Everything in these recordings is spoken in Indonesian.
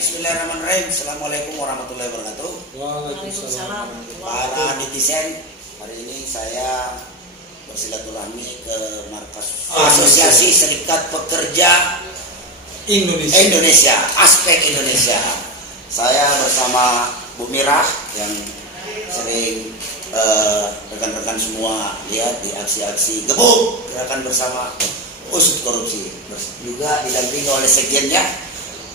Bismillahirrahmanirrahim. Assalamualaikum warahmatullahi wabarakatuh. Waalaikumsalam. Para netizen, hari ini saya bersilaturahmi ke markas Asosiasi Serikat Pekerja Indonesia, Aspek Indonesia. Saya bersama Bu Mirah yang sering rekan-rekan semua lihat di aksi-aksi gebuk gerakan bersama usut korupsi. Juga didampingi oleh sekjennya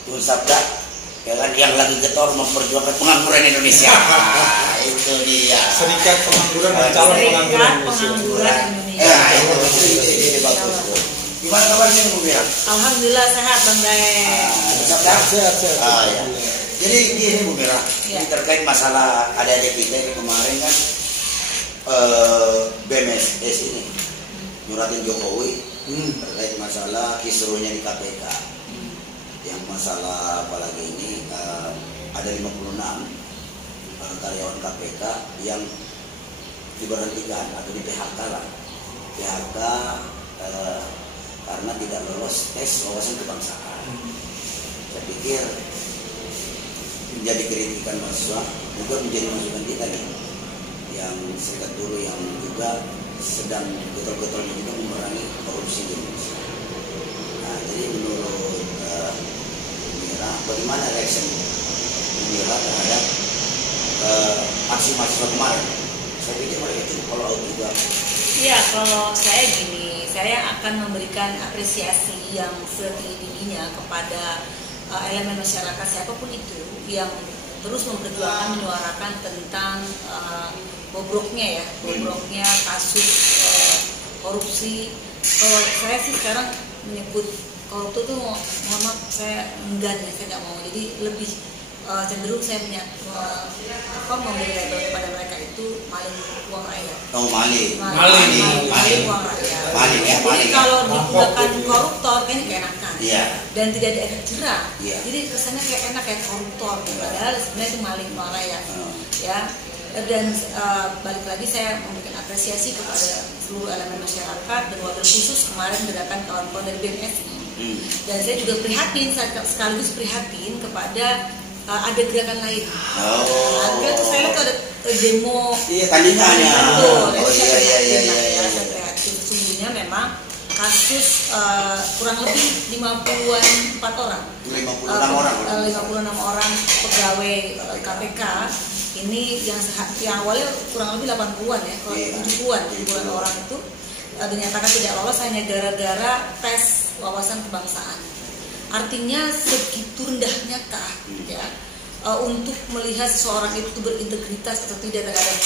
Tun Sabda, ya kan, yang lagi getol memperjuangkan pengangguran Indonesia. Itu dia. Serikat Pengangguran dan Calon Pengangguran Indonesia. Ini bagus. Gimana kabarnya Bu Mirah? Alhamdulillah sehat Bang Dae. Sehat. Ya. Jadi gini Bu Mirah, ini terkait masalah adik-adik kita yang kemarin kan BMSS ini nyuratin Jokowi terkait masalah kisruhnya di KPK. Yang masalah apalagi ini ada 56 karyawan KPK yang diberhentikan atau di PHK lah. PHK karena tidak lolos tes wawasan kebangsaan. Saya pikir menjadi kritikan mahasiswa, juga menjadi masukan kita nih, yang serikat buruh yang juga sedang getol-getolnya juga memerangi korupsi di Indonesia. Nah, jadi menurut Mira, bagaimana reaksi Mira terhadap aksi mahasiswa kemarin? Saya pikir mereka cukup kalau juga. Iya, kalau saya gini, saya akan memberikan apresiasi yang setinggi-tingginya kepada elemen masyarakat siapapun itu yang terus memperjuangkan, menyuarakan tentang bobroknya kasus korupsi. Kalau saya sih sekarang menyebut koruptor itu, mohon maaf, saya enggan ya, saya nggak mau. Jadi lebih cenderung saya memberi label kepada mereka itu maling uang rakyat. Oh, maling Uang rakyat. Maling. Kalau digunakan koruptor kan keenakan. Iya. Dan tidak ada efek jerah. Iya. Jadi kesannya kayak enak kayak koruptor, padahal sebenarnya itu maling uang rakyat. Ya. Dan balik lagi saya memberikan apresiasi kepada seluruh elemen masyarakat dan wabil khusus kemarin gerakan kawan-kawan dari BMSI. Dan saya juga prihatin, sekaligus prihatin kepada ada gerakan lain. Itu saya lihat ada demo. Iya, tandingannya. Saya prihatin. Sesungguhnya memang kasus kurang lebih 54 orang. 56 orang pegawai KPK. Ini yang awalnya kurang lebih 80-an ya, 70-an orang itu dinyatakan tidak lolos hanya gara-gara tes wawasan kebangsaan. Artinya segitu rendahnya kah ya untuk melihat seseorang itu berintegritas atau tidak terhadap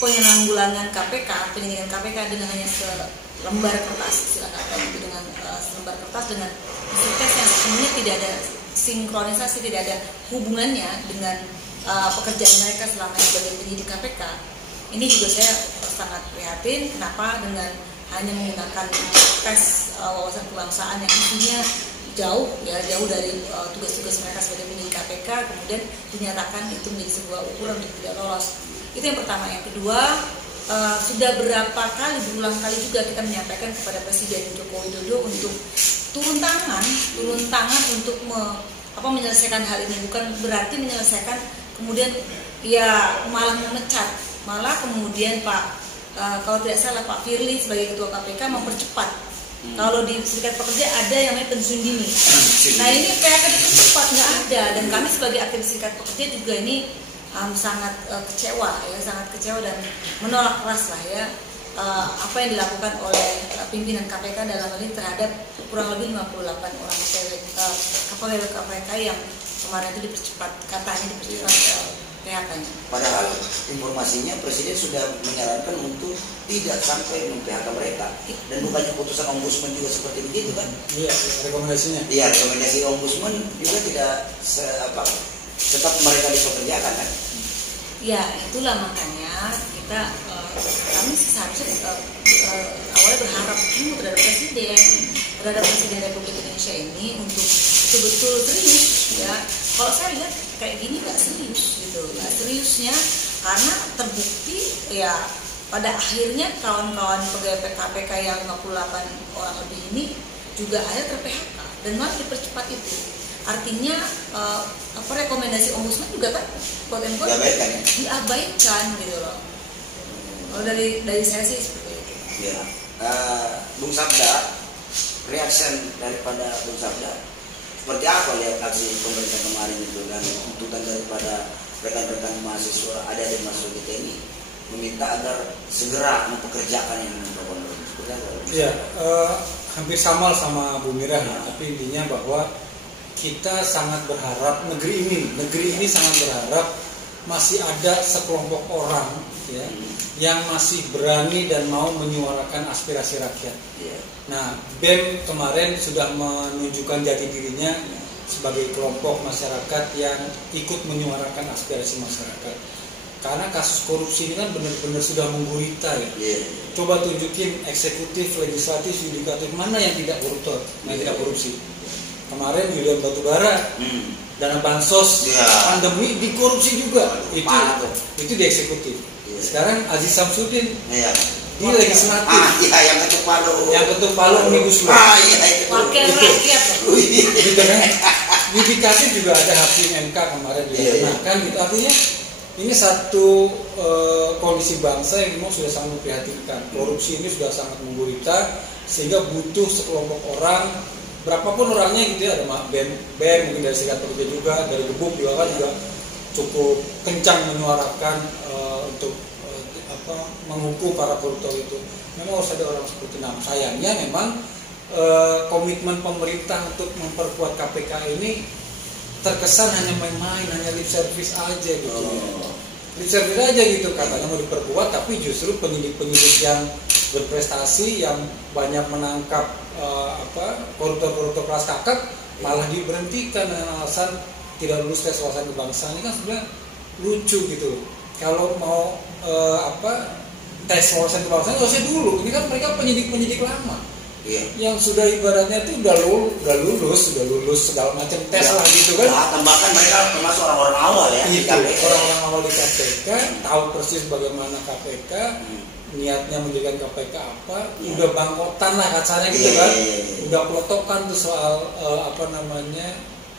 penanggulangan KPK, penyidikan KPK dengan hanya selembar kertas, silakan itu dengan selembar kertas dengan tes yang sebenarnya tidak ada sinkronisasi, tidak ada hubungannya dengan pekerjaan mereka selama sebagai penyidik KPK. Ini juga saya sangat prihatin kenapa dengan hanya menggunakan tes wawasan kebangsaan yang isinya jauh dari tugas-tugas mereka sebagai penyidik KPK, kemudian dinyatakan itu menjadi sebuah ukuran untuk tidak lolos. Itu yang pertama. Yang kedua, sudah berulang kali juga kita menyampaikan kepada Presiden Joko Widodo untuk turun tangan untuk menyelesaikan hal ini. Bukan berarti menyelesaikan kemudian ya malah memecat, malah kemudian kalau tidak salah Pak Firly sebagai Ketua KPK mempercepat. Kalau di Serikat Pekerja ada yang namanya pensiun dini. Nah ini PHK dipercepat, nggak ada. Dan kami sebagai aktivis Serikat Pekerja juga ini sangat kecewa dan menolak keras lah ya apa yang dilakukan oleh pimpinan KPK dalam hal ini terhadap kurang lebih 58 orang pegawai KPK yang kemarin itu katanya dipercepat PHK-nya. Padahal informasinya Presiden sudah menyarankan untuk tidak sampai mem-PHK mereka. Dan bukannya putusan Ombudsman juga seperti begitu kan? Iya, rekomendasinya. Iya, rekomendasi Ombudsman juga tidak tetap mereka dipekerjakan kan? Ya, itulah makanya kami seharusnya awalnya berharap terhadap Presiden Republik Indonesia ini untuk betul-betul serius ya. Kalau saya lihat kayak gini nggak serius gitu, nggak seriusnya karena terbukti ya pada akhirnya kawan-kawan pegawai KPK yang 58 orang lebih ini juga akhirnya ter-PHK dan malah dipercepat itu. Artinya rekomendasi ombudsman juga kan diabaikan gitu loh. Kalau dari saya sih seperti itu. Ya, Bung Sabda, reaction daripada Bung Sabda seperti apa lihat aksi pemerintah kemarin itu dan tuntutan daripada rekan-rekan mahasiswa adik-adik mahasiswa kita ini meminta agar segera mempekerjakan yang non-promotor. Iya, hampir sama Bu Mira, tapi intinya bahwa kita sangat berharap negeri ini sangat berharap masih ada sekelompok orang ya yang masih berani dan mau menyuarakan aspirasi rakyat. Nah, BEM kemarin sudah menunjukkan jati dirinya sebagai kelompok masyarakat yang ikut menyuarakan aspirasi masyarakat. Karena kasus korupsi ini kan benar-benar sudah menggurita ya. Coba tunjukin eksekutif, legislatif, yudikatif mana yang tidak koruptor, yang tidak korupsi. Kemarin Julian Batubara, dana bansos, pandemi dikorupsi juga. Itu di eksekutif. Sekarang Aziz Samsudin di legislatif. Yang ketuk palu. Yang ketuk palu omnibus law. Wakil rakyat. Gitu kan. Yudikatif juga ada hakim MK kemarin dilaksanakan gitu. Artinya ini satu kondisi bangsa yang memang sudah sangat memprihatinkan. Korupsi ini sudah sangat menggurita sehingga butuh sekelompok orang, berapapun orangnya gitu ya, ada BEM mungkin dari Serikat Pekerja juga, dari Gebuk juga kan juga cukup kencang menyuarakan untuk menghukum para koruptor itu. Memang harus ada orang seperti itu. Nah, sayangnya memang komitmen pemerintah untuk memperkuat KPK ini terkesan hanya main-main, hanya lip service aja gitu. Lip service aja gitu, katanya mau diperkuat, tapi justru penyidik-penyidik yang berprestasi, yang banyak menangkap koruptor-koruptor kelas kakap malah diberhentikan dengan alasan tidak lulus tes wawasan kebangsaan. Ini kan sebenarnya lucu gitu. Kalau mau tes wawasan kebangsaan harusnya dulu. Ini kan mereka penyidik-penyidik lama. Yang sudah ibaratnya itu udah lulus segala macam tes lah gitu kan. Bahkan mereka termasuk orang-orang awal ya. Orang-orang awal di KPK tahu persis bagaimana KPK, niatnya menjadikan KPK apa, udah bangkotan lah kasarnya gitu kan. Udah pelotokan tuh soal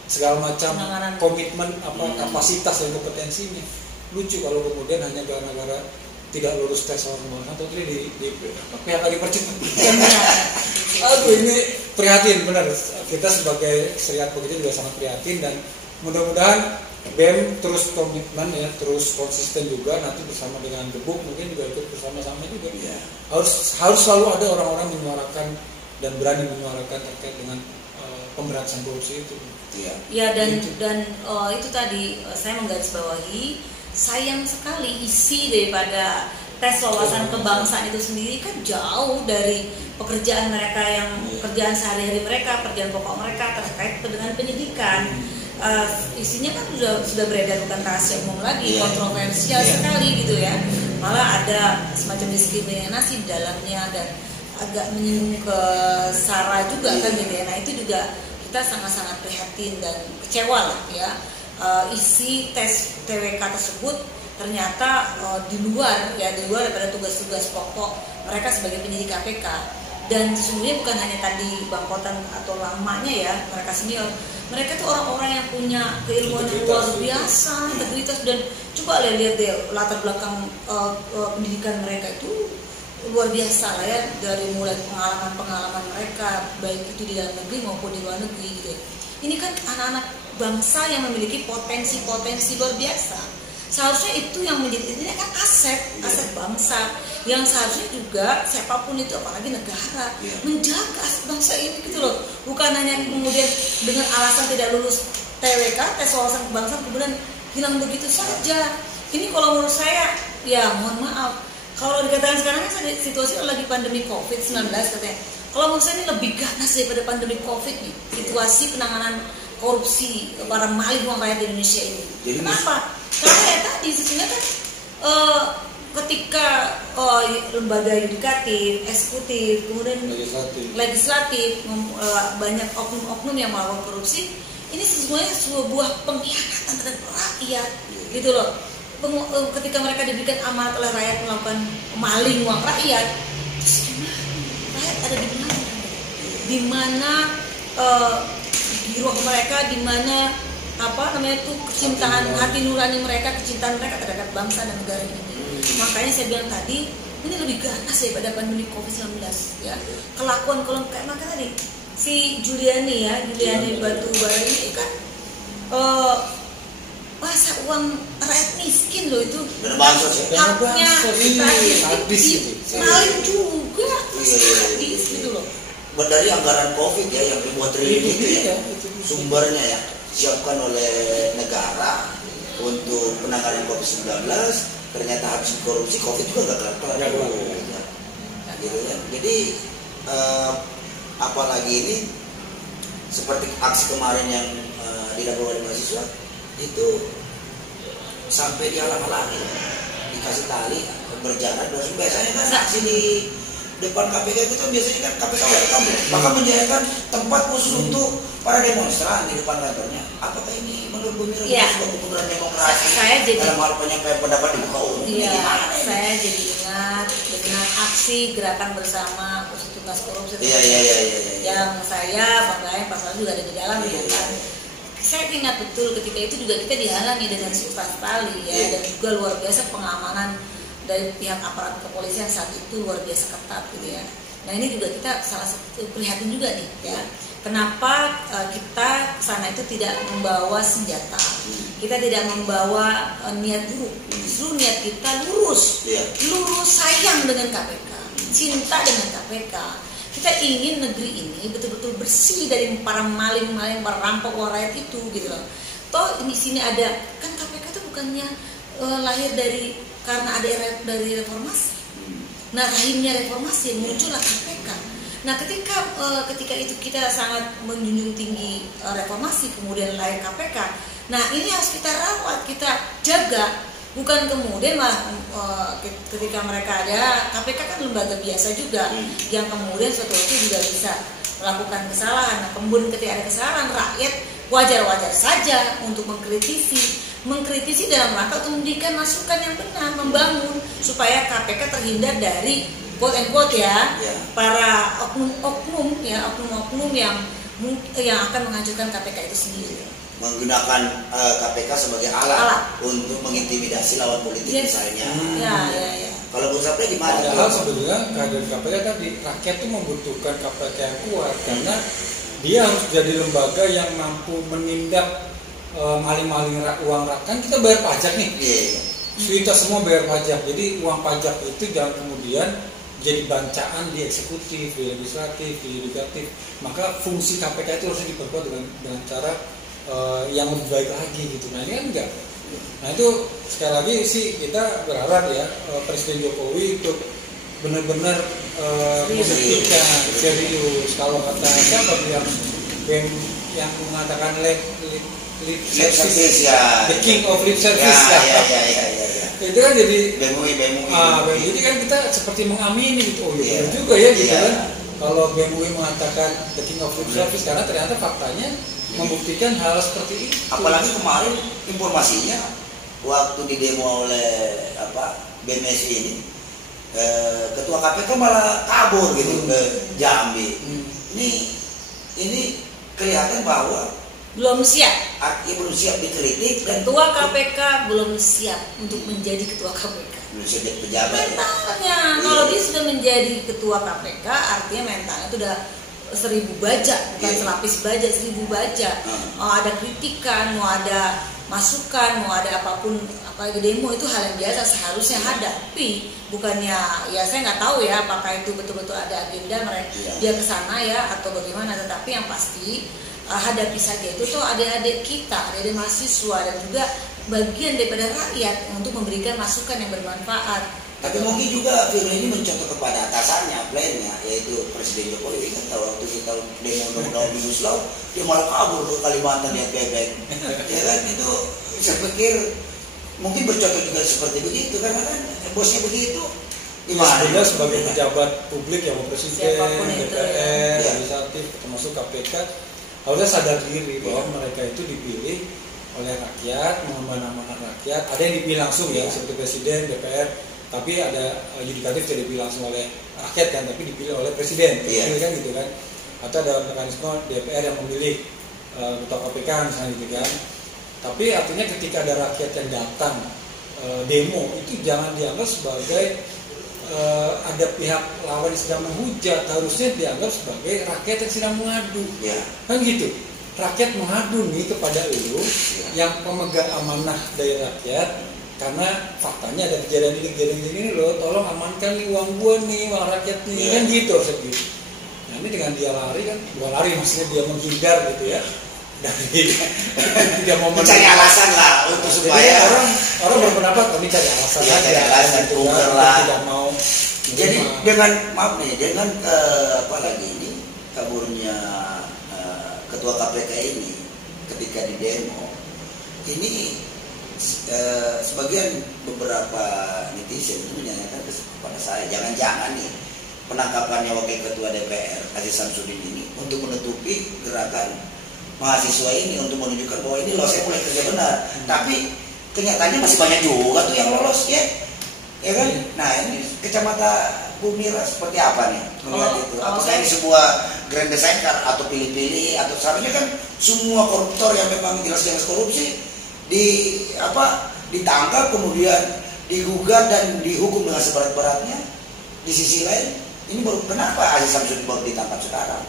segala macam komitmen kapasitas dan kompetensinya. Lucu kalau kemudian hanya gara-gara tidak lulus tes orang atau tidak di pihak dipercepat. Aduh, ini prihatin benar. Kita sebagai Serikat Pekerja juga sangat prihatin dan mudah-mudahan BEM terus komitmen ya, terus konsisten juga nanti bersama dengan Gebuk mungkin juga ikut bersama-sama juga. Harus selalu ada orang-orang menyuarakan dan berani menyuarakan terkait dengan pemberantasan korupsi itu. Dan itu tadi saya menggarisbawahi, sayang sekali isi daripada tes wawasan kebangsaan itu sendiri kan jauh dari pekerjaan mereka, yang pekerjaan sehari-hari mereka, pekerjaan pokok mereka terkait dengan pendidikan. Isinya kan sudah beredar, bukan rahasia umum lagi, kontroversial sekali gitu ya. Malah ada semacam diskriminasi di dalamnya dan agak menyinggung ke SARA juga kan gitu ya. Nah, itu juga kita sangat-sangat prihatin dan kecewa lah ya. Isi tes TWK tersebut ternyata di luar daripada tugas-tugas pokok mereka sebagai penyidik KPK. Dan sesungguhnya bukan hanya tadi bangkotan atau lamanya ya mereka senior, mereka tuh orang-orang yang punya keilmuan yang luar biasa, integritas, dan coba lihat deh latar belakang pendidikan mereka itu luar biasa lah ya, dari mulai pengalaman mereka baik itu di dalam negeri maupun di luar negeri gitu. Ini kan anak-anak bangsa yang memiliki potensi luar biasa. Seharusnya itu yang menjadi, ini kan aset bangsa yang seharusnya juga siapapun itu, apalagi negara, menjaga aset bangsa ini gitu loh. Bukan hanya kemudian dengan alasan tidak lulus TWK, tes wawasan kebangsaan, kemudian hilang begitu saja. Ini kalau menurut saya, ya mohon maaf, kalau dikatakan sekarang kan situasi lagi pandemi COVID-19 katanya. Kalau menurut saya ini lebih ganas daripada pandemi COVID nih, situasi penanganan korupsi para maling uang rakyat di Indonesia ini. Kenapa? Karena ya tadi sesungguhnya kan ketika lembaga yudikatif, eksekutif, kemudian legislatif banyak oknum-oknum yang melakukan korupsi, ini sesungguhnya sebuah pengkhianatan terhadap rakyat, gitu loh. Ketika mereka diberikan amanat oleh rakyat melakukan maling uang rakyat, terus gimana? Rakyat ada di mana? Di mana giroh mereka, di mana kecintaan hati nurani mereka, kecintaan mereka terhadap bangsa dan negara ini. Makanya saya bilang tadi, ini lebih ganas daripada pandemi COVID-19 ya. Kelakuan kalau kayak maka tadi si Juliani Batubara ini kan masa uang rakyat miskin loh itu, haknya maling juga, habis gitu loh. Dari anggaran COVID ya yang ribuan triliun itu ya, sumbernya ya disiapkan oleh negara untuk penanganan COVID-19, ternyata habis korupsi, COVID juga nggak kelar-kelar. Gitu ya. Jadi apalagi ini seperti aksi kemarin yang dilakukan oleh mahasiswa itu sampai dihalang-halangi, dikasih tali berjalan. Biasanya kan aksi di depan KPK itu kan biasanya kan KPK welcome, bahkan menyediakan tempat khusus untuk para demonstran di depan kantornya. Apakah ini menurut Bu Mira sebuah kemunduran demokrasi dalam hal penyampaian pendapat di muka umum? Iya, saya jadi ingat dengan aksi gerakan bersama usut tuntas korupsi. Yang saya Pak juga ada di dalam kan. Saya ingat betul ketika itu juga kita dihalangi dengan substansi tali ya, dan juga luar biasa pengamanan dari pihak aparat kepolisian saat itu luar biasa ketat gitu ya. Nah ini juga kita salah satu prihatin juga nih ya. Kenapa kita kesana itu tidak membawa senjata, kita tidak membawa niat buruk, justru niat kita lurus sayang dengan KPK, cinta dengan KPK. Kita ingin negeri ini betul-betul bersih dari para maling-maling, para rampok uang rakyat itu gitu loh. Toh di sini ada kan KPK itu bukannya lahir karena ada dari reformasi. Nah rahimnya reformasi muncullah KPK. Nah ketika itu kita sangat menjunjung tinggi reformasi, kemudian lahir KPK. Nah ini harus kita rawat, kita jaga. Bukan kemudian malah ketika mereka ada, KPK kan lembaga biasa juga, yang kemudian suatu waktu juga bisa melakukan kesalahan. Nah kemudian ketika ada kesalahan, rakyat wajar-wajar saja untuk mengkritisi dalam rangka untuk memberikan masukan yang benar, membangun supaya KPK terhindar dari quote and quote para oknum yang akan menghancurkan KPK itu sendiri. Menggunakan KPK sebagai alat untuk mengintimidasi lawan politik misalnya. Kalau Bu Sapri gimana? Padahal sebetulnya kader KPK tadi rakyat itu membutuhkan KPK yang kuat karena dia harus jadi lembaga yang mampu menindak maling-maling uang rakyat. Kan kita bayar pajak nih. Kita semua bayar pajak. Jadi uang pajak itu jangan kemudian jadi bancaan di eksekutif, di legislatif, di yudikatif. Maka fungsi KPK itu harus diperkuat dengan cara yang lebih baik lagi gitu. Nah ini kan enggak. Nah itu sekali lagi sih kita berharap ya Presiden Jokowi untuk benar-benar membuktikan serius. Kalau kata siapa yang mengatakan lip service, the king of lip service itu kan jadi BMUI kan kita seperti mengamini gitu. Oh iya juga ya gitu kan. Kalau BMUI mengatakan the king of lip service karena ternyata faktanya membuktikan hal seperti itu. Apalagi kemarin informasinya waktu di demo oleh BMSI ini ketua KPK malah kabur gitu ke Jambi. Ini kelihatan bahwa belum siap dikritik. Ketua KPK belum siap untuk menjadi ketua KPK. Belum siap jadi pejabat. Mentalnya kalau dia sudah menjadi ketua KPK artinya mentalnya itu udah 1000 baja, bukan selapis baja, 1000 baja. Mau ada kritikan, mau ada masukan, mau ada apapun, apalagi demo itu hal yang biasa seharusnya hadapi. Bukannya ya saya nggak tahu ya apakah itu betul-betul ada agenda mereka dia ke sana ya atau bagaimana, tetapi yang pasti hadapi saja itu tuh adik-adik kita, adik-adik mahasiswa dan juga bagian daripada rakyat untuk memberikan masukan yang bermanfaat. Tapi mungkin juga film ini mencontoh kepada atasannya, plannya, yaitu Presiden Jokowi. Kan waktu kita demo undang-undang Omnibus Law, dia malah kabur ke Kalimantan lihat bebek. Ya kan itu saya pikir mungkin bercontoh juga seperti begitu karena kan bosnya begitu. Gimana? Sebagai pejabat publik yang Presiden, DPR, legislatif, termasuk KPK harusnya sadar diri bahwa mereka itu dipilih oleh rakyat, mengemban amanah rakyat. Ada yang dipilih langsung ya seperti Presiden, DPR. Tapi ada yudikatif tidak dipilih langsung oleh rakyat kan, tapi dipilih oleh presiden, kan gitu kan. Atau ada mekanisme DPR yang memilih ketua KPK misalnya gitu kan. Tapi artinya ketika ada rakyat yang datang demo itu jangan dianggap sebagai ada pihak lawan yang sedang menghujat, harusnya dianggap sebagai rakyat yang sedang mengadu. Kan gitu. Rakyat mengadu nih kepada lu yang pemegang amanah dari rakyat, karena faktanya ada kejadian ini loh, tolong amankan nih uang gua nih, uang rakyat nih, kan gitu harusnya gitu. Nah ini dengan dia lari kan, bukan lari maksudnya dia menghindar gitu ya dari tidak mau mencari alasan lah untuk supaya orang berpendapat kami cari alasan aja, cari alasan lah, tidak mau. Jadi dengan maaf nih, dengan apa lagi ini kaburnya ketua KPK ini ketika di demo ini sebagian beberapa netizen itu menyanyikan kepada saya, jangan-jangan nih penangkapannya wakil ketua DPR Aziz Samsudin ini untuk menutupi gerakan mahasiswa ini, untuk menunjukkan bahwa ini loh saya mulai kerja benar. Tapi kenyataannya masih banyak juga tuh yang lolos ya kan? Nah ini kacamata Bu Mira seperti apa nih melihat itu? Apakah ini sebuah grand design atau pilih-pilih, atau seharusnya kan semua koruptor yang memang jelas-jelas korupsi ditangkap kemudian digugat dan dihukum dengan seberat-beratnya. Di sisi lain ini baru kenapa Aziz Samsudin baru ditangkap sekarang?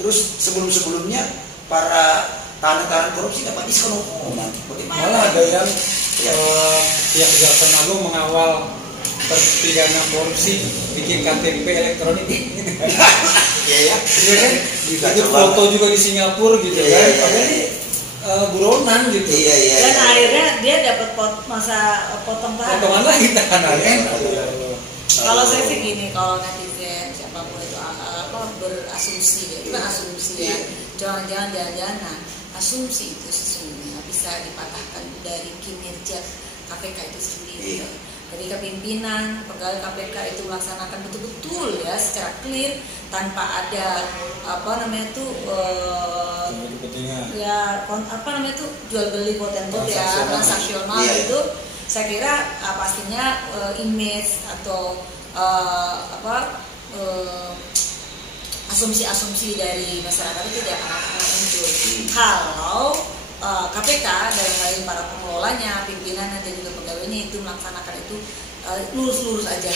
Terus sebelum-sebelumnya para tahanan-tahanan korupsi dapat diskon hukuman. Malah ada yang pihak Kejaksaan Agung mengawal terpidana korupsi bikin KTP elektronik. Iya kan? Itu foto juga di Singapura gitu kan. Padahal buronan gitu. Dan akhirnya dia dapat masa potongan lagi tahanannya. Kalau saya sih gini, kalau netizen siapapun itu berasumsi ya, itu kan asumsi ya. Jangan-jangan asumsi itu sesungguhnya bisa dipatahkan dari kinerja KPK itu sendiri. Ketika pimpinan pegawai KPK itu melaksanakan betul-betul ya secara clear tanpa ada jual beli potensial ya transaksional itu, saya kira pastinya image atau asumsi-asumsi dari masyarakat itu tidak akan muncul kalau KPK dalam hal ini para pengelolanya, pimpinan dan juga pegawainya itu melaksanakan itu lurus-lurus aja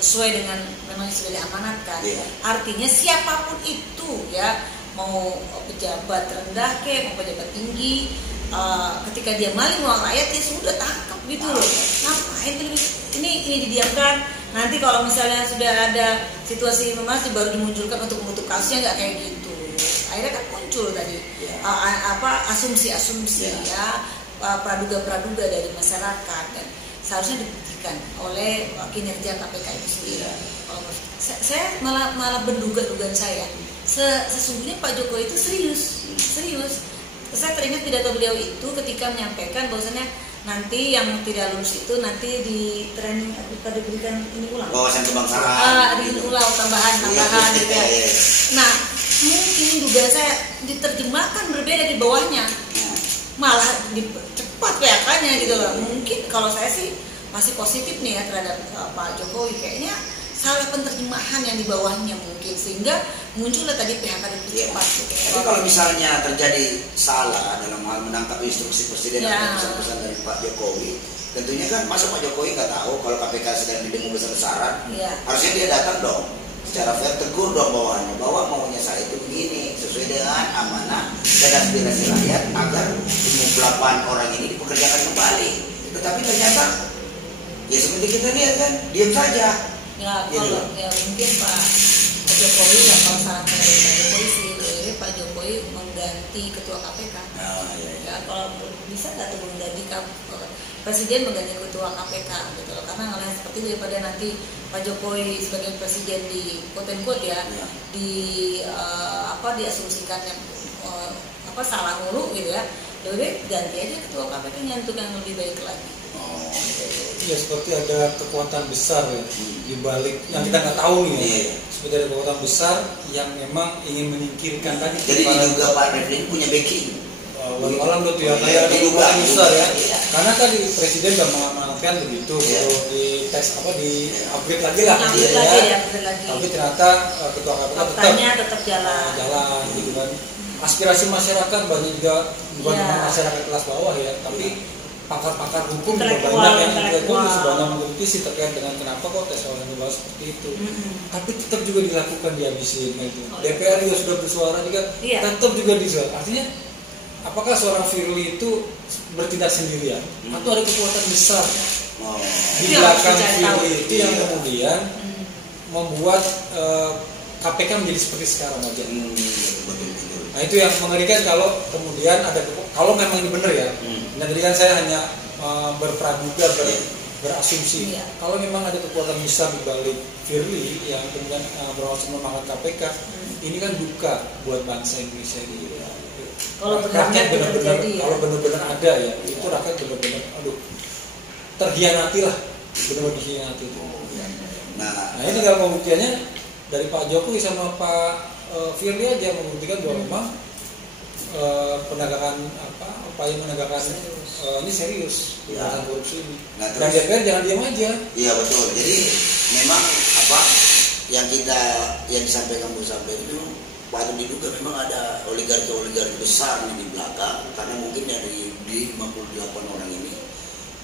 sesuai dengan memang sudah diamanatkan. Artinya siapapun itu ya, mau pejabat rendah mau pejabat tinggi, ketika dia maling uang rakyat ya sudah tangkap gitu loh. Ngapain ini didiamkan? Nanti kalau misalnya sudah ada situasi memanas baru dimunculkan untuk menutup kasusnya, nggak kayak gitu. Akhirnya kan muncul tadi asumsi-asumsi ya, praduga-praduga dari masyarakat, dan seharusnya dibuktikan oleh kinerja KPK itu sendiri. Saya malah berduga-dugaan saya sesungguhnya Pak Jokowi itu serius. Saya teringat pidato beliau itu ketika menyampaikan bahwasannya nanti yang tidak lulus itu nanti di training diberikan ini ulang. Wawasan kebangsaan. Ulang tambahan gitu ya. Nah, mungkin dugaan saya diterjemahkan berbeda di bawahnya. Malah cepat PHK-nya gitu loh. Mungkin kalau saya sih masih positif nih ya terhadap Pak Jokowi, kayaknya salah penerjemahan yang di bawahnya mungkin sehingga muncullah tadi PHK itu cepat. Tapi kalau misalnya terjadi salah dalam hal menangkap instruksi presiden atau pesan-pesan dari Pak Jokowi, tentunya kan masa Pak Jokowi nggak tahu kalau KPK sedang didemo besar-besaran, harusnya dia datang dong secara fair, tegur dong bawahannya bahwa maunya saya itu begini sesuai dengan amanah dan aspirasi rakyat agar 58 orang ini dipekerjakan kembali. Tetapi ternyata ya seperti kita lihat kan, diam saja. Ya kalau mungkin Pak Jokowi ya, kalau saran dari Pak Jokowi sih Pak Jokowi mengganti ketua KPK. Ya kalau bisa nggak tuh mengganti presiden mengganti ketua KPK gitu loh, karena ngelihat seperti itu daripada nanti Pak Jokowi sebagai presiden di quote and quote diasumsikannya salah mulu gitu ya, lebih ganti aja ketua KPK-nya untuk yang lebih baik lagi. Ya seperti ada kekuatan besar ya di balik yang kita nggak tahu nih ya. Seperti ada kekuatan besar yang memang ingin menyingkirkan tadi. Jadi juga Pak Refli punya backing. Walau tuh ya kayak ada kekuatan besar ya. Karena tadi presiden sudah mengamanatkan begitu, perlu di tes di upgrade lagi lah gitu ya. Tapi ternyata ketua KPK tetap jalan gitu kan. aspirasi masyarakat banyak juga, bukan cuma masyarakat kelas bawah ya, tapi pakar-pakar hukum juga banyak yang intelektual banyak mengkritisi terkait dengan kenapa kok tes wawasan kebangsaan seperti itu. Tapi tetap juga dilakukan, dihabisin itu. DPR juga sudah bersuara juga, tetap juga disuara. Artinya apakah seorang Firly itu bertindak sendirian atau ada kekuatan besar di belakang Firly itu yang kemudian membuat KPK menjadi seperti sekarang aja. Nah itu yang mengerikan kalau kemudian ada, kalau memang ini benar ya. Dan tadi kan saya hanya berpraduga, berasumsi. Kalau memang ada kekuatan besar di balik Firly yang kemudian berhasil memanggil KPK, ini kan duka buat bangsa Indonesia ini. Kalau rakyat benar-benar, kalau benar-benar ada ya, itu rakyat benar-benar, aduh, terhianati lah, benar-benar dikhianati itu. Nah ini kalau pembuktiannya dari Pak Jokowi sama Pak Firly aja membuktikan bahwa memang penegakan upaya menegakan ini serius pemberantasan korupsi ini. Nah, dan DPR jangan diam aja. Iya betul. Jadi memang yang disampaikan Bu Sampai itu patut diduga memang ada oligarki besar di belakang, karena mungkin dari 58 orang ini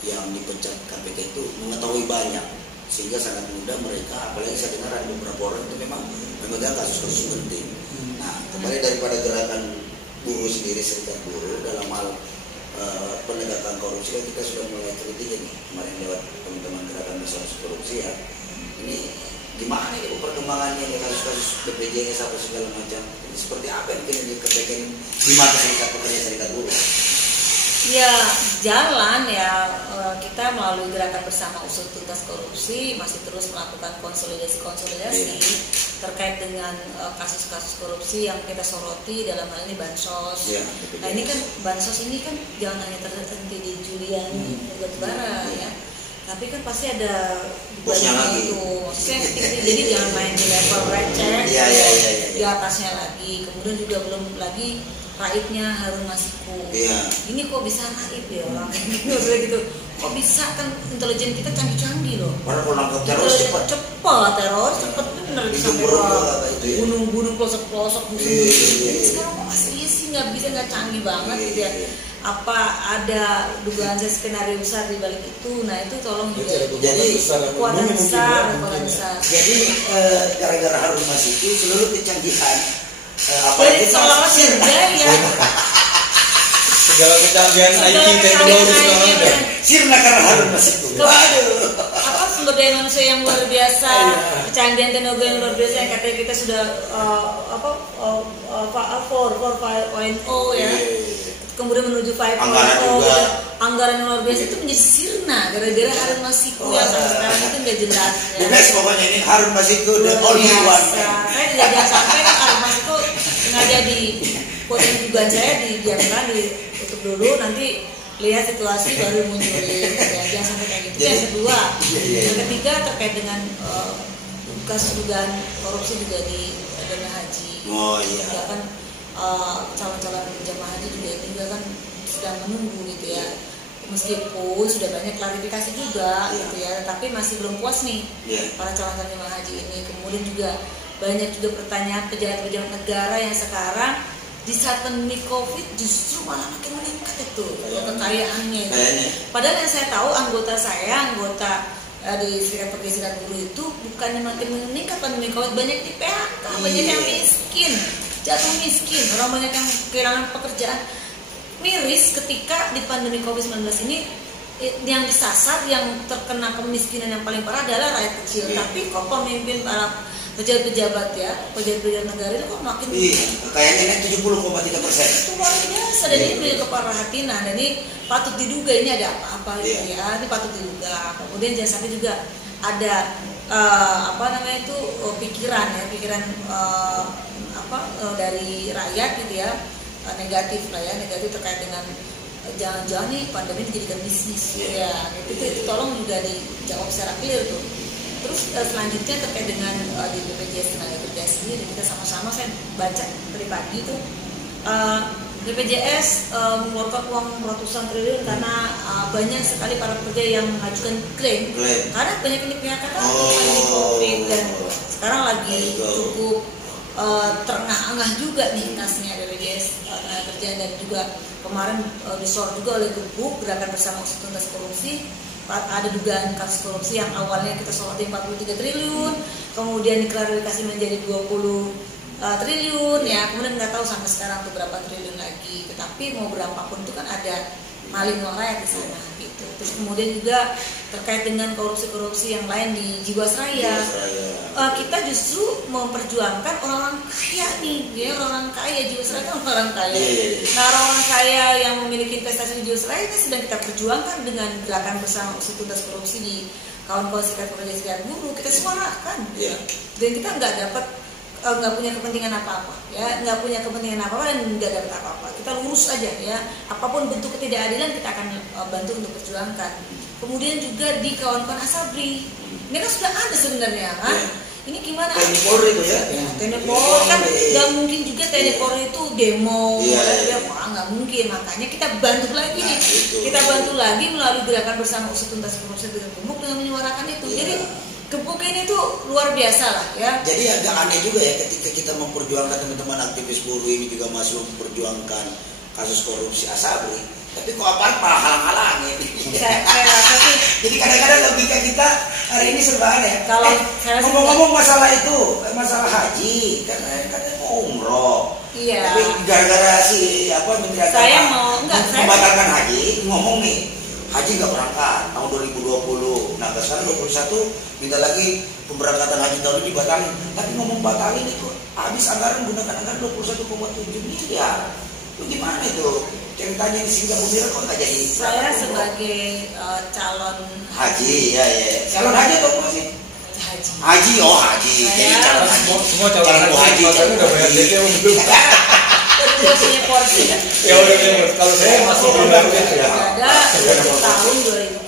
yang dipecat KPK itu mengetahui banyak, sehingga sangat mudah mereka, apalagi saya dengar ada beberapa orang itu memang memegang kasus-kasus penting. Nah, kembali daripada gerakan buruh sendiri, serikat buruh dalam hal penegakan korupsi, kita sudah mulai kritik ini kemarin lewat teman-teman gerakan nasional korupsi ya. Ini gimana nih perkembangannya nih kasus-kasus BPJS apa segala macam, ini seperti apa nih yang dikepeken di mata serikat pekerja, serikat buruh? Ya jalan ya, kita melalui gerakan bersama usut tuntas korupsi masih terus melakukan konsolidasi terkait dengan kasus-kasus korupsi yang kita soroti, dalam hal ini bansos. Nah ini kan bansos ini kan jangan hanya terhenti di Julian Batubara ya, tapi kan pasti ada banyak itu, maksudnya jadi jangan main di level receh, di atasnya lagi, kemudian juga belum lagi raibnya Harun Masiku. Ini kok bisa raib ya orang gitu. Kok bisa, kan intelijen kita canggih-canggih loh. Padahal kalau nangkap teroris cepat bener sampai gunung-gunung pelosok-pelosok musuh. Ini sekarang kok asli sih nggak canggih banget gitu ya. Apa ada dugaan skenario besar di balik itu? Nah itu tolong juga. Jadi kekuatan besar. Jadi gara-gara Harun Masiku seluruh kecanggihan apalagi seolah-olah ya. Segala kecanggihan IT teknologi sekarang sirna karena Harun Masiku. Apa sumber daya manusia yang luar biasa, kecanggihan teknologi yang luar biasa yang katanya kita sudah 4.0 ya. Kemudian menuju 5.0, anggaran yang luar biasa itu menjadi sirna gara-gara Harun Masiku yang sampai sekarang itu nggak jelas. The best pokoknya ini Harun Masiku the only one. Saya tidak sampai kan Harun Masiku sengaja di poin dugaan saya didiamkan, ditutup dulu, nanti lihat situasi baru munculin. Ya, jangan sampai kayak gitu. Yang kedua, yang ketiga terkait dengan kasus dugaan korupsi juga di dana haji. Ya kan calon-calon jemaah haji juga kan sedang menunggu gitu ya, meskipun sudah banyak klarifikasi juga gitu ya, tapi masih belum puas nih para calon-calon jemaah haji ini. Kemudian juga banyak juga pertanyaan pejabat-pejabat negara yang sekarang di saat pandemi COVID justru malah makin meningkat itu kekayaannya. Padahal yang saya tahu anggota di Serikat Pekerja Serikat Buruh itu bukannya makin meningkat pandemi COVID, banyak di PHK, banyak yang miskin, jatuh miskin, orang banyak yang kehilangan pekerjaan. Miris ketika di pandemi COVID-19 ini yang disasar, yang terkena kemiskinan yang paling parah adalah rakyat kecil. Tapi kok pemimpin para pejabat-pejabat ya, pejabat-pejabat negara itu kok makin kayaknya 70,3%. Itu luar biasa, dan ini menjadi keprihatinan, dan ini patut diduga ini ada apa-apa gitu ya, ini patut diduga. Kemudian jangan sampai juga ada pikiran dari rakyat gitu ya, negatif terkait dengan jangan-jangan nih pandemi dijadikan bisnis ya, itu tolong juga dijawab secara clear tuh. Terus selanjutnya terkait dengan di BPJS tenaga kerja sendiri, kita sama-sama, saya baca dari pagi itu BPJS mengeluarkan uang ratusan triliun karena banyak sekali para pekerja yang mengajukan klaim. Karena banyak yang di PHK kan di COVID, dan sekarang lagi cukup terengah-engah juga nih kasnya BPJS Kerja, dan juga kemarin disorot juga oleh Gebuk Gerakan Bersama Usut Tuntas Korupsi. Ada dugaan kasus korupsi yang awalnya kita soroti 43 triliun, kemudian diklarifikasi menjadi 20 triliun ya, kemudian nggak tahu sampai sekarang tuh berapa triliun lagi. Tetapi mau berapapun itu kan ada maling uang rakyat di sana gitu. Terus kemudian juga terkait dengan korupsi-korupsi yang lain di Jiwasraya, kita justru memperjuangkan orang-orang kaya nih, ya orang kaya. Jiwasraya kan orang kaya. Nah, orang kaya yang memiliki investasi di Jiwasraya ini sedang kita perjuangkan dengan Gerakan Bersama Usut Tuntas Korupsi di kawan-kawan serikat pekerja serikat buruh. Kita suarakan, dan kita nggak punya kepentingan apa-apa, ya nggak punya kepentingan apa-apa dan nggak dapat apa-apa. Kita lurus aja ya, apapun bentuk ketidakadilan kita akan bantu untuk perjuangkan. Kemudian juga di kawan-kawan Asabri, ini kan sudah ada sebenarnya kan. Ini gimana? TNI Polri itu ya. TNI Polri kan nggak mungkin juga TNI Polri itu demo, nggak mungkin. Makanya kita bantu lagi nih, kita bantu lagi melalui Gerakan Bersama Usut Tuntas Korupsi dengan Gebuk dengan menyuarakan itu. Jadi Gebuk ini tuh luar biasa lah ya. Jadi agak aneh juga ya ketika kita memperjuangkan teman-teman aktivis buruh ini juga masih memperjuangkan kasus korupsi Asabri, tapi kok apaan malah halang-halangin. Jadi kadang-kadang logika kita hari ini serba aneh. Kalau ngomong-ngomong masalah itu, masalah haji, karena mau umroh. Iya. Tapi gara-gara si Menteri Agama membatalkan haji, ngomong nih, haji nggak berangkat tahun 2020. Nah sekarang 2021 minta lagi pemberangkatan haji tahun ini dibatalin. Tapi ngomong batalin itu habis anggaran, gunakan anggaran 21,7 miliar. Itu gimana itu? Ceritanya di Singapura kok nggak jadi? Saya sebagai calon haji, ya. Calon haji atau apa sih? Haji. Jadi calon haji. Semua calon haji. Tapi udah bayar DP belum? Udah punya porsi. Ya udah. Kalau saya masih belum dapat ya. Ada tahun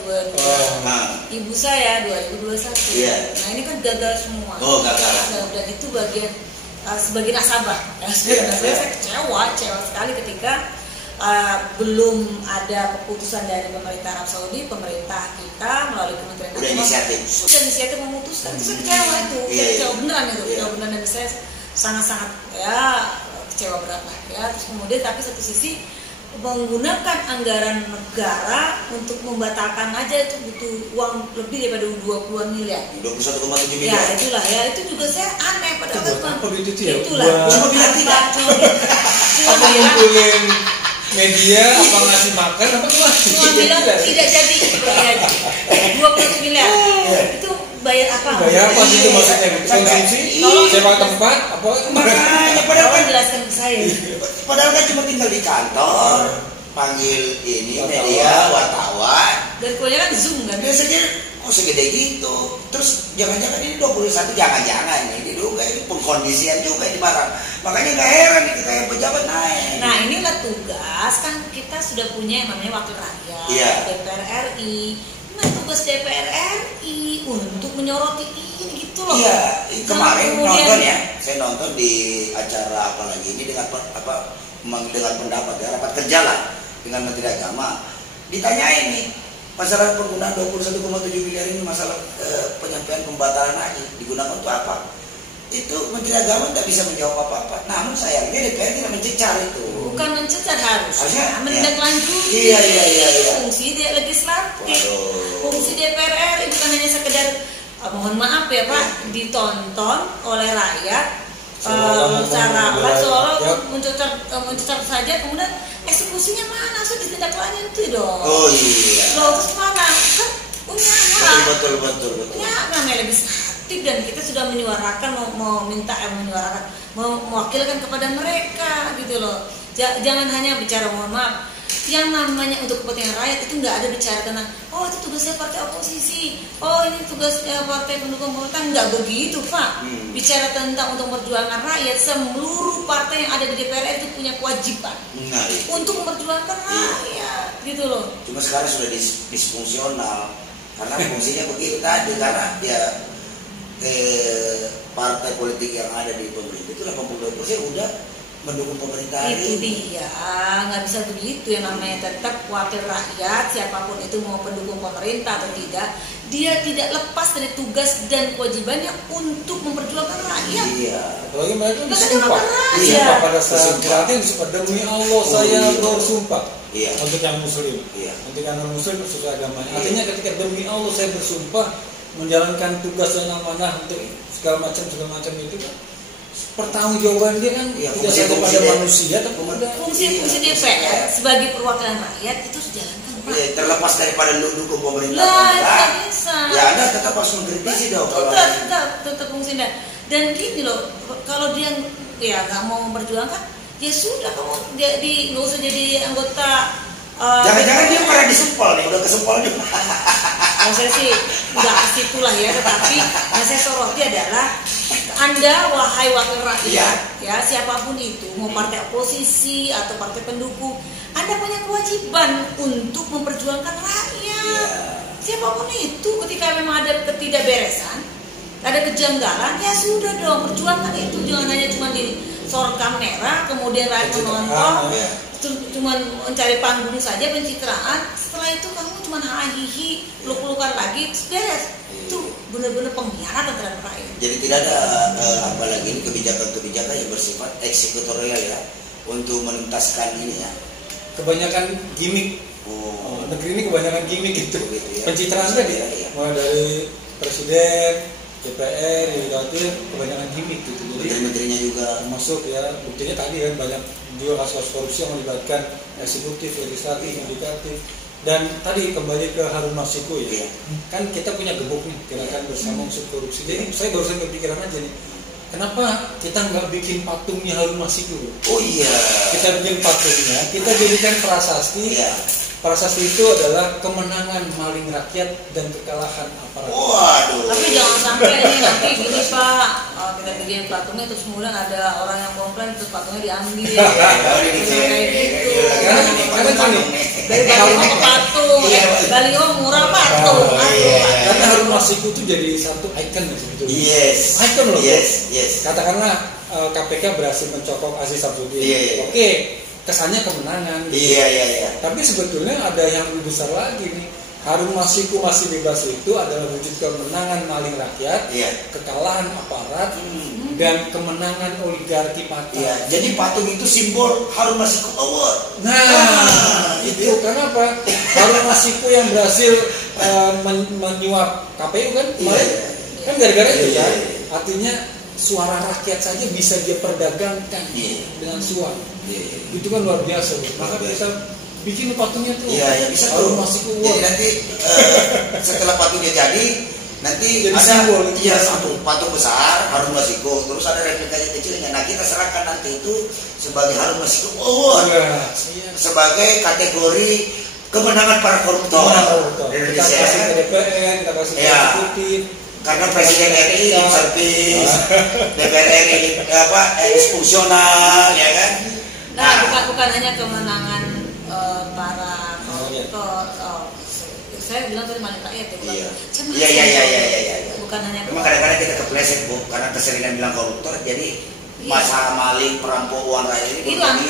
2022. Ibu saya 2021. Iya. Nah ini kan gagal semua. Oh gagal. Dan itu bagian sebagai nasabah. Sebagai nasabah saya kecewa sekali ketika belum ada keputusan dari pemerintah Arab Saudi, pemerintah kita melalui Kementerian Agama sudah inisiatif memutuskan. Itu saya kecewa itu, kecewa beneran itu, kecewa beneran, dan saya sangat-sangat kecewa berat lah ya. Terus kemudian tapi satu sisi menggunakan anggaran negara untuk membatalkan aja itu butuh uang lebih daripada 20-an miliar. 21,7 miliar. Ya itulah ya, itu juga saya aneh pada waktu itu. Itulah. Cuma bilang tidak. Cuma ngumpulin media apa ngasih makan apa cuma bilang tidak jadi bayar 20 miliar. Itu bayar apa? Bayar apa itu maksudnya? Konsumsi? Sewa tempat? Apa? Makanya padahal kan jelaskan ke saya. Padahal kan cuma tinggal di kantor, panggil ini media, wartawan. Dan kebanyakan Zoom kan? Biasanya kok segede gitu. Terus jangan-jangan ini 21, jangan-jangan ini diduga ini pengkondisian juga di barang. Makanya nggak heran nih kayak pejabat naik. Nah inilah tugas kan kita sudah punya yang namanya wakil rakyat, DPR RI. Nah tugas DPR RI untuk menyoroti ini gitu loh. Iya, kemarin nonton ya, saya nonton di acara apa lagi ini dengan pendapat ya, rapat kerja lah dengan Menteri Agama. Ditanyain nih masalah penggunaan 21,7 miliar ini, masalah penyampaian pembatalan haji digunakan untuk apa? Itu Menteri Agama tidak bisa menjawab apa-apa. Namun sayangnya DPR tidak mencecar itu. Bukan mencecar, harusnya menindaklanjuti. Iya. Fungsi dia legislatif. Fungsi DPR RI bukan hanya sekedar mohon maaf ya Pak, ditonton oleh rakyat secara seolah mencecar saja, kemudian eksekusinya mana? Sudah ditindaklanjuti dong. Oh iya. Loh, terus mana? Kan punya hak. Betul. Punya hak namanya legislatif, dan kita sudah menyuarakan, menyuarakan, mewakilkan kepada mereka gitu loh. Jangan hanya bicara mohon maaf. Yang namanya untuk kepentingan rakyat itu nggak ada bicara tentang itu tugasnya partai oposisi, ini tugasnya partai pendukung pemerintah, nggak begitu Pak. Bicara tentang untuk memperjuangkan rakyat, seluruh partai yang ada di DPR itu punya kewajiban untuk memperjuangkan rakyat gitu loh. Cuma sekarang sudah disfungsional karena fungsinya begitu tadi, karena ya partai politik yang ada di pemerintah itu 82% udah mendukung pemerintah itu ini. dia, nggak bisa begitu. Yang namanya tetap wakil rakyat, siapapun itu mau pendukung pemerintah atau tidak, dia tidak lepas dari tugas dan kewajibannya untuk memperjuangkan rakyat. Iya. Apalagi mereka Bukan bersumpah. rakyat. Bersumpah pada saat dilatih bersumpah demi Allah saya bersumpah. Iya. Untuk yang muslim. Iya. Untuk yang non muslim sesuai agamanya. Iya. Artinya ketika demi Allah saya bersumpah menjalankan tugas dan amanah untuk segala macam itu kan pertanggungjawaban dia kan ya, tidak saja pada manusia tapi pada fungsi DPR sebagai perwakilan rakyat itu sejalankan, Pak. Ya, terlepas daripada lu dukung pemerintah Lah, atau enggak, tidak bisa. ya Anda tetap harus mengkritisi dong. Tetap fungsinya. Dan gini loh, kalau dia ya nggak mau memperjuangkan, ya sudah kamu jadi nggak usah jadi anggota. Jangan-jangan dia pernah disempol nih, udah kesempol juga. Yang saya sih nggak ke situ lah ya, tetapi yang saya soroti adalah Anda wahai wakil rakyat, ya siapapun itu, mau partai oposisi atau partai pendukung, Anda punya kewajiban untuk memperjuangkan rakyat. Siapapun itu, ketika memang ada ketidakberesan, ada kejanggalan, ya sudah dong, perjuangkan itu. Jangan hanya cuma di sorot kamera, kemudian rakyat menonton, cuma mencari panggung saja, pencitraan. Setelah itu kamu cuma hahihi, peluk-pelukan lagi, beres. Itu benar-benar pengkhianatan terhadap rakyat. Jadi tidak ada apalagi kebijakan-kebijakan yang bersifat eksekutorial ya untuk menuntaskan ini ya. Kebanyakan gimmick. Negeri ini kebanyakan gimmick gitu. Ya. Pencitraan tadi, mulai dari presiden, DPR, legislatif, kebanyakan gimmick gitu. Jadi menteri-menterinya juga termasuk ya, buktinya tadi kan banyak juga kasus korupsi yang melibatkan eksekutif, legislatif, yudikatif. Dan tadi kembali ke Harun Masiku ya, kan kita punya gebuk nih gerakan bersama unsur korupsi. Jadi saya barusan kepikiran aja nih, kenapa kita nggak bikin patungnya Harun Masiku? Oh iya. Kita bikin patungnya, kita jadikan prasasti. Iya. Prasasti itu adalah kemenangan maling rakyat dan kekalahan aparat. Waduh. Tapi jangan sampai ini nanti gini Pak, kita bikin patungnya terus kemudian ada orang yang komplain terus patungnya diambil. Karena gini, dari baliho ke patung, baliho murah patung. Karena Harun Masiku itu jadi satu ikon sebetulnya. Yes. Ikon loh. Yes. Katakanlah KPK berhasil mencokok Aziz Samsudin. Oke. Kesannya kemenangan gitu. Iya. Tapi sebetulnya ada yang lebih besar lagi nih. Harun Masiku masih bebas itu adalah wujud kemenangan maling rakyat, kekalahan aparat, dan kemenangan oligarki patah. Iya. Jadi patung itu simbol Harun Masiku Award. Nah, itu kenapa? Harun Masiku yang berhasil menyuap KPU kan kemarin, kan gara-gara itu ya. Artinya suara rakyat saja bisa dia perdagangkan dengan suap. Itu kan luar biasa. Maka kita bikin patungnya tuh. Iya, bisa Harun Masiku. Jadi nanti setelah patungnya jadi nanti jadi ada simbol, satu patung besar Harun Masiku, terus ada replikanya kecilnya. Nah, kita serahkan nanti itu sebagai Harun Masiku Award. Sebagai kategori kemenangan para koruptor. Kita kasih ke DPR, kita kasih ke eksekutif. Karena Presiden RI servis, DPR RI fungsional, ya kan? Nah, bukan hanya kemenangan para koruptor. Saya bilang tadi maling rakyat ya, bukan? Iya. Bukan hanya. Memang kadang-kadang kita kepleset Bu, karena keseringan bilang koruptor, jadi masalah maling, perampok uang rakyat ini hilang.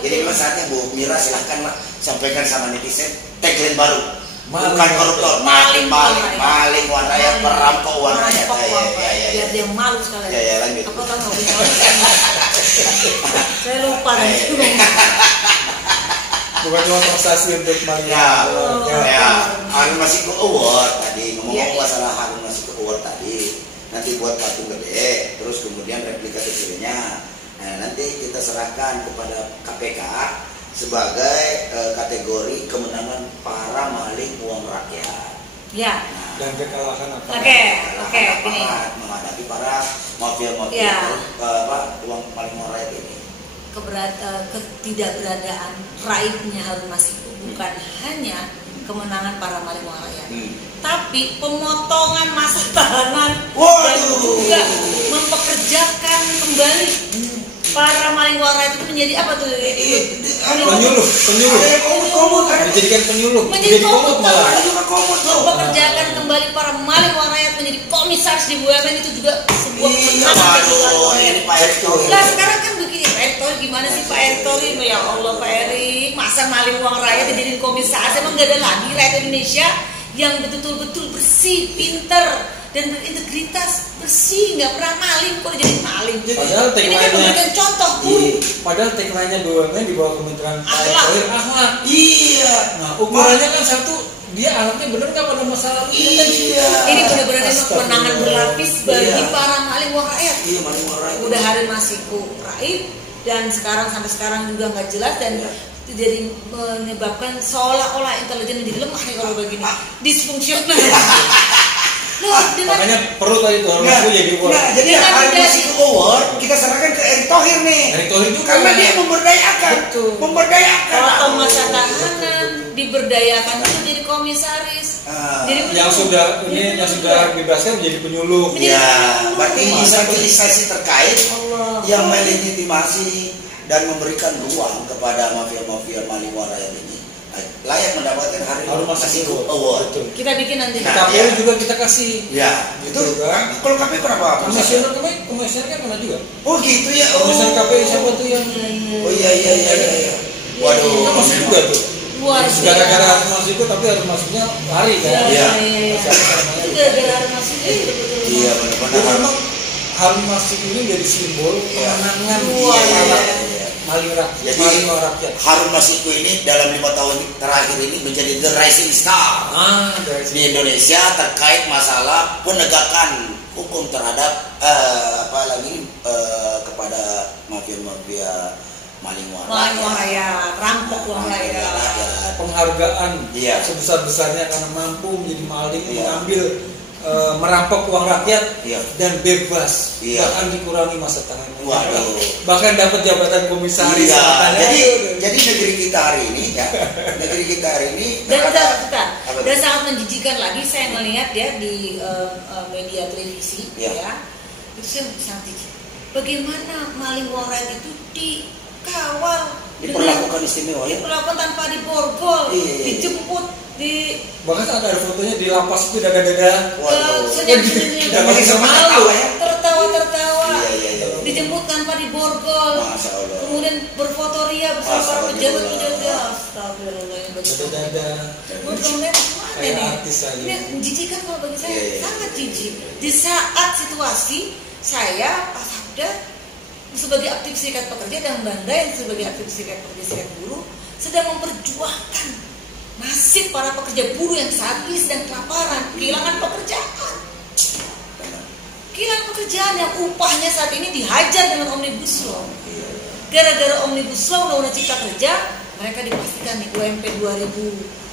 Jadi memang saatnya Bu Mira silahkan sampaikan sama netizen tagline baru. Bukan koruptor, maling uang rakyat, perampok uang rakyat. Biar dia malu sekali. Ya, lanjut. Apa tahu nggak punya orang? Saya lupa tadi. Bukan cuma prestasi untuk maling. Harun Masiku Award tadi, ngomong masalah Harun Masiku Award tadi. Nanti buat patung gede, terus kemudian replika kecilnya. Nah, nanti kita serahkan kepada KPK sebagai kategori kemenangan para maling uang rakyat. Ya. Dan kekalahan apa? Oke, ini menghadapi para mafia uang maling uang rakyat ini. Ketidakberadaan raibnya Harun Masiku bukan hanya kemenangan para maling uang rakyat, tapi pemotongan masa tahanan dan juga mempekerjakan kembali para maling uang rakyat itu menjadi apa tuh? Penyuluh. Dijadikan penyuluh. Menjadi komut malah. Mempekerjakan kembali para maling uang rakyat menjadi komisaris di BUMN itu juga sebuah kemenangan bagi uang rakyat. Nah sekarang kan begini, Pak Erick Thohir gimana sih Pak Erick Thohir? Ya Allah Pak Erick, masa maling uang rakyat dijadiin komisaris? Emang gak ada lagi rakyat Indonesia yang betul-betul bersih, pinter dan berintegritas, bersih, nggak pernah maling, kok jadi maling. Padahal ini kan memberikan contoh buruk. Padahal tagline-nya BUMN di bawah Kementerian Akhlak. Thohir akhlak. Iya. Nah, ukurannya kan satu, dia anaknya bener nggak pada masa lalu? Iya. Ini benar-benar kemenangan berlapis bagi Iya. para maling uang rakyat. Iya, maling uang rakyat. Udah hari Masiku Raib dan sampai sekarang juga nggak jelas dan itu jadi menyebabkan seolah-olah intelijen jadi lemah nih kalau begini, disfungsional. Makanya perlu tadi tuh harus jadi award. Nah, jadi hari Masiku Award kita serahkan ke Erick Thohir nih. Erick Thohir juga. Karena dia memberdayakan. Betul. Memberdayakan. Potong masa tahanan, diberdayakan itu jadi komisaris. Jadi yang sudah bebaskan menjadi penyuluh. Ya, berarti instansi terkait yang melegitimasi dan memberikan ruang kepada mafia-mafia maling uang rakyat ini layak mendapatkan hari Masiku Award. Betul. kita bikin nanti. KPU juga kita kasih. Ya, itu kan. kalau KPU kenapa? Komisioner kan pernah juga. Oh gitu ya. Komisioner KPU siapa tuh yang? Oh iya. Waduh. Kan masuk juga tuh. Luar biasa. Gara-gara harus masuk itu tapi harus masuknya lari kan? Iya. Itu gara-gara harus masuk itu. Iya Jadi benar-benar. memang harus masuk ini jadi simbol kemenangan maling rakyat. Harun Masiku ini dalam 5 tahun terakhir ini menjadi the rising star di Indonesia terkait masalah penegakan hukum terhadap kepada mafia-mafia maling uang rakyat, rampok uang rakyat. Penghargaan Iya. sebesar-besarnya karena mampu menjadi maling, mengambil merampok uang rakyat dan bebas, bahkan dikurangi masa tahanan. Waduh. Bahkan dapat jabatan komisaris. Iya. Jadi negeri kita hari ini dan sangat menjijikan lagi saya melihat ya di media televisi ya. Itu saya sangat jijik. Bagaimana maling uang rakyat itu dikawal, diperlakukan istimewa ya. Diperlakukan tanpa diborgol, dijemput bahkan ada fotonya di lapas itu dada-dada. Senyum-senyum, tertawa, dijemput tanpa diborgol, kemudian berfoto ria bersama para pejabat-pejabat. Astagfirullah, yang begitu. Ini menjijikan kalau bagi saya, sangat jijik. Di saat situasi saya Pak Sabda sebagai aktivis serikat pekerja dan Banda yang sebagai aktivis serikat pekerja serikat buruh sedang memperjuangkan nasib para pekerja buruh yang saat ini sedang kelaparan, kehilangan pekerjaan yang upahnya saat ini dihajar dengan Omnibus Law. Gara-gara Omnibus Law Undang-Undang Cipta Kerja, mereka dipastikan nih UMP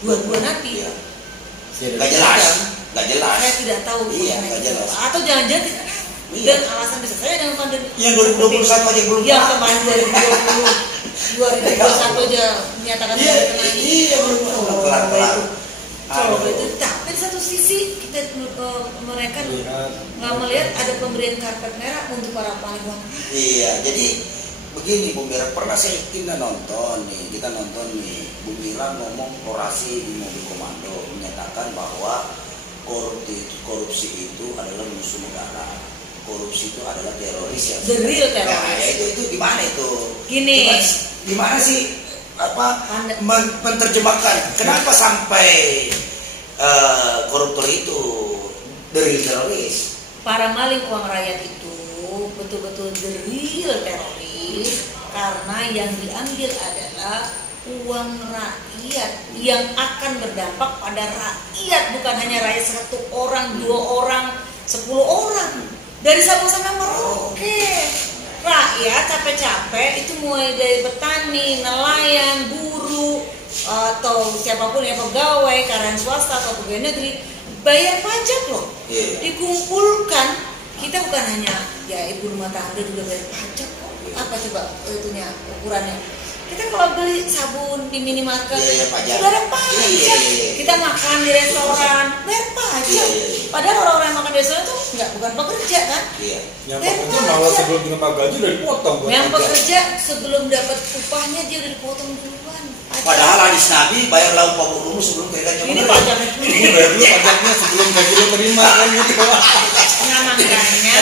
2022 nanti. Gak jelas. Saya tidak tahu. Atau jangan-jangan tidak tahu. Dan alasan bisa saya dengan pandemi. Yang 2021 aja belum. Yang kemarin 2021 aja menyatakan iya belum kelar. Coba itu. Tapi di satu sisi mereka nggak melihat ada pemberian karpet merah untuk para maling uang. Iya, jadi begini Bu Mira, pernah kita nonton nih Bu Mira ngomong orasi di mobil komando menyatakan bahwa korupsi itu adalah musuh negara. Korupsi itu adalah teroris yang the real teroris. Nah, ya itu gimana itu? Gini. Gimana sih menerjemahkan kenapa sampai koruptor itu the real teroris? Para maling uang rakyat itu betul-betul the real teroris karena yang diambil adalah uang rakyat yang akan berdampak pada rakyat, bukan hanya rakyat 1 orang, 2 orang, 10 orang. Dari Sabang sampai Merauke, rakyat capek-capek itu mulai dari petani, nelayan, buruh, atau siapapun yang pegawai, karyawan swasta atau pegawai negeri, bayar pajak loh. Dikumpulkan, kita bukan hanya ya ibu rumah tangga juga bayar pajak kok. Apa coba itunya ukurannya? Kita kalau beli sabun di minimarket, sudah ada pajak. Kita makan di restoran, bayar pajak. Padahal orang-orang yang makan di restoran itu bukan pekerja kan? Yang pekerja malah sebelum terima gaji udah dipotong. Yang pekerja sebelum dapat upahnya dia udah dipotong duluan. Padahal hadis Nabi bayarlah upah buruhmu sebelum keringatnya ini mengalir. pajaknya Ini bayar dulu pajaknya sebelum gaji lo terima kan gitu. Nah makanya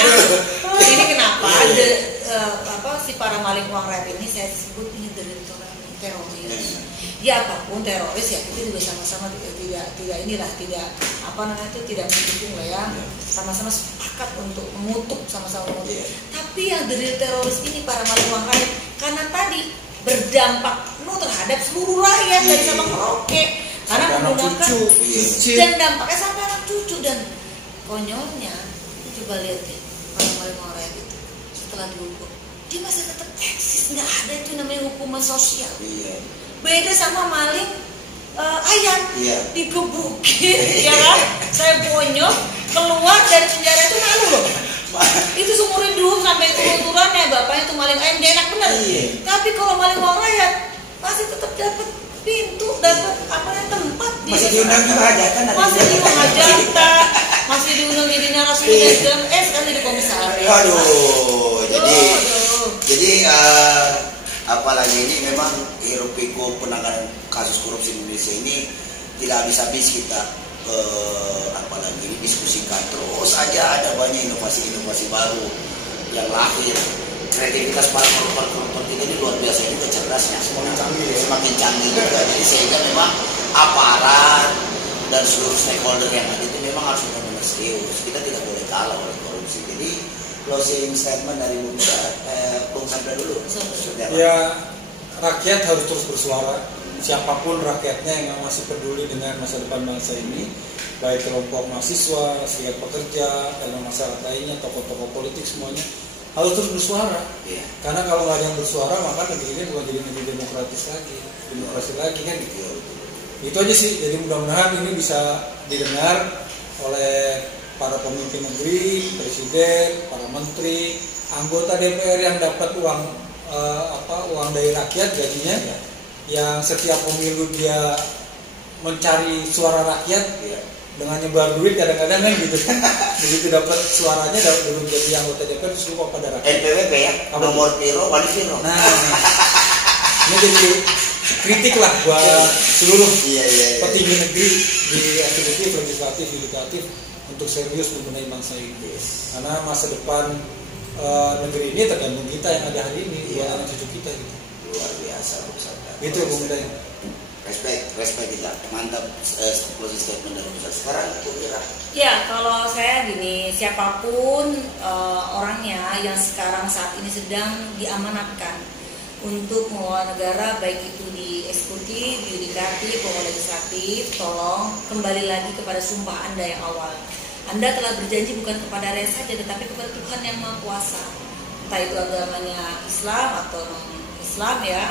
ini kenapa ada si para maling uang rakyat ini saya sebut ini teroris. Ya apapun teroris ya kita juga sama-sama tidak mendukung lah ya. Sama-sama sepakat untuk mengutuk sama-sama mengutuk. Tapi yang dari teroris ini para maling uang rakyat karena tadi berdampak terhadap seluruh rakyat dari Sabang Merauke karena menggunakan dan dampaknya sampai anak cucu dan konyolnya coba lihat ya para maling uang rakyat itu setelah dihukum dia masih tetap eksis, nggak ada itu namanya hukuman sosial. Beda sama maling ayam digebukin ya kan, saya bonyok keluar dari penjara itu malu loh. Itu seumur hidup sampai turun-turunnya bapaknya itu maling ayam dia enak bener. Tapi kalau maling uang rakyat masih tetap dapat pintu, dapat tempat masih diundang juga hajatan, masih diundang hajatan, masih diundang jadi narasumber sekali di komisaris. Jadi apalagi ini memang hiruk pikuk penanganan kasus korupsi Indonesia ini tidak habis-habis kita apalagi ini diskusikan terus aja, ada banyak inovasi-inovasi baru yang lahir. Kreativitas para koruptor ini luar biasa juga cerdasnya, semakin canggih juga. Jadi sehingga memang aparat dan seluruh stakeholder yang ada itu memang harus benar-benar serius. Kita tidak boleh kalah oleh korupsi. Jadi closing statement dari Bung Sandra dulu. Ya, rakyat harus terus bersuara. Siapapun rakyatnya yang masih peduli dengan masa depan bangsa ini, baik kelompok mahasiswa, serikat pekerja, elemen masyarakat lainnya, tokoh-tokoh politik semuanya harus terus bersuara. Karena kalau nggak ada yang bersuara maka negeri ini bukan jadi negeri demokrasi lagi kan gitu. Itu aja sih. Jadi mudah-mudahan ini bisa didengar oleh para pemimpin negeri, presiden, para menteri, anggota DPR yang dapat uang dari rakyat gajinya, yang setiap pemilu dia mencari suara rakyat dengan nyebar duit kadang-kadang kan gitu. Begitu dapat suaranya belum jadi anggota DPR terus lupa pada rakyat. NPWP ya, nomor piro, wali piro. Nah, ini jadi kritik lah buat seluruh petinggi negeri di eksekutif, legislatif, yudikatif untuk serius membenahi bangsa ini. Karena masa depan negeri ini tergantung kita yang ada hari ini, buat anak cucu kita gitu. Luar biasa Itu Bung Day. Respect kita. Mantap closing statement dari Ustaz. Sekarang kira. Ya, kalau saya gini, siapapun orangnya yang sekarang saat ini sedang diamanatkan untuk mengelola negara, baik itu di eksekutif, yudikatif, maupun legislatif, tolong kembali lagi kepada sumpah Anda yang awal. Anda telah berjanji bukan kepada rakyat saja, tetapi kepada Tuhan yang Maha Kuasa. Entah itu agamanya Islam atau non-Islam ya,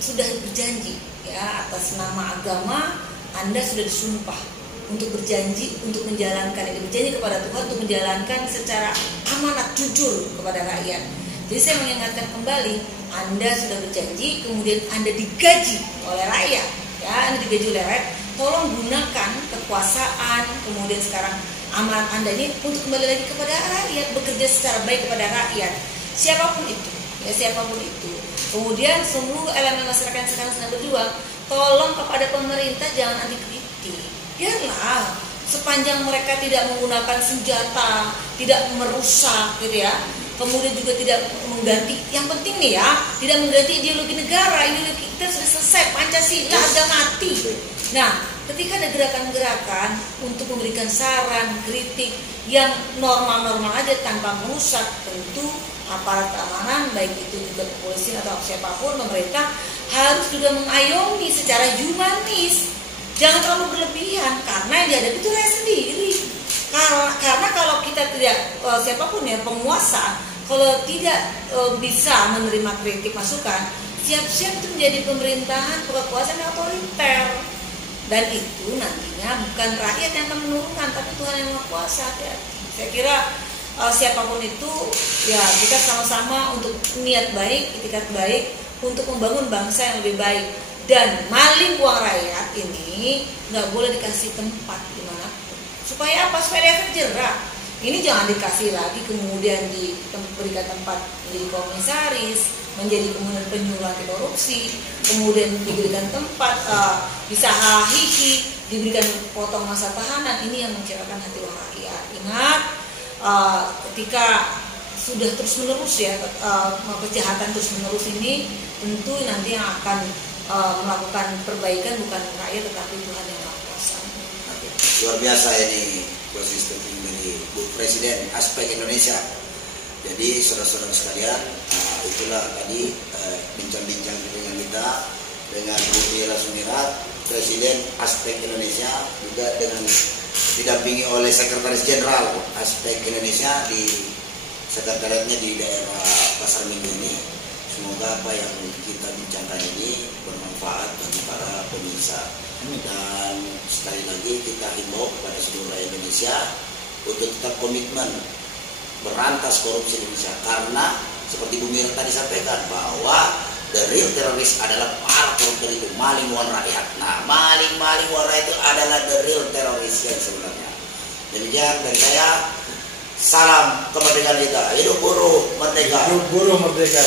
sudah berjanji ya atas nama agama Anda sudah disumpah untuk berjanji untuk menjalankan ini, berjanji kepada Tuhan untuk menjalankan secara amanat jujur kepada rakyat. Jadi saya mengingatkan kembali, Anda sudah berjanji, kemudian Anda digaji oleh rakyat, ya Anda digaji oleh rakyat. Tolong gunakan kekuasaan, kemudian sekarang amanat Anda ini untuk kembali lagi kepada rakyat, bekerja secara baik kepada rakyat, siapapun itu, ya siapapun itu. Kemudian seluruh elemen masyarakat yang sekarang sedang berjuang, tolong kepada pemerintah jangan anti kritik. Biarlah sepanjang mereka tidak menggunakan senjata, tidak merusak gitu ya. Kemudian juga tidak mengganti, yang penting nih ya, tidak mengganti ideologi negara. Ideologi kita sudah selesai, Pancasila harga mati. Nah, ketika ada gerakan-gerakan untuk memberikan saran, kritik yang normal-normal aja tanpa merusak, tentu aparat keamanan, baik itu juga kepolisian atau siapapun, pemerintah harus juga mengayomi secara humanis. Jangan terlalu berlebihan, karena yang dihadapi itu rakyat sendiri. Karena kalau kita tidak, siapapun ya penguasa, kalau tidak bisa menerima kritik masukan, siap-siap itu menjadi pemerintahan kekuasaan yang otoriter. Dan itu nantinya bukan rakyat yang akan menurunkan, tapi Tuhan yang Maha Kuasa. Ya. Saya kira siapapun itu, ya kita sama-sama untuk niat baik, itikat baik, untuk membangun bangsa yang lebih baik. Dan maling uang rakyat ini nggak boleh dikasih tempat dimana. Supaya apa? Supaya dia terjerat. Ini jangan dikasih lagi kemudian diberikan tempat menjadi komisaris, menjadi kemudian penyuluh anti korupsi, kemudian diberikan tempat bisa hahihi, diberikan potong masa tahanan. Ini yang mengecewakan hati rakyat. Ingat, ketika sudah terus menerus ya, kejahatan terus menerus ini tentu nanti yang akan melakukan perbaikan bukan rakyat tetapi Tuhan yang Maha Kuasa. Luar biasa ini proses dari Bu Presiden aspek Indonesia. Jadi saudara-saudara sekalian, itulah tadi bincang-bincang dengan kita dengan Bu Mira Sumirat, Presiden aspek Indonesia, juga dengan didampingi oleh Sekretaris Jenderal aspek Indonesia di sekretariatnya di daerah Pasar Minggu ini. Semoga apa yang kita bincangkan ini bermanfaat bagi para pemirsa. Dan sekali lagi kita himbau kepada seluruh rakyat Indonesia untuk tetap komitmen berantas korupsi Indonesia, karena seperti Bu Mira tadi sampaikan bahwa the real teroris adalah para koruptor itu, maling uang rakyat. Nah, maling uang rakyat itu adalah the real teroris yang sebenarnya. Demikian dari saya, salam kemerdekaan kita, hidup buruh merdeka. Hidup buruh merdeka.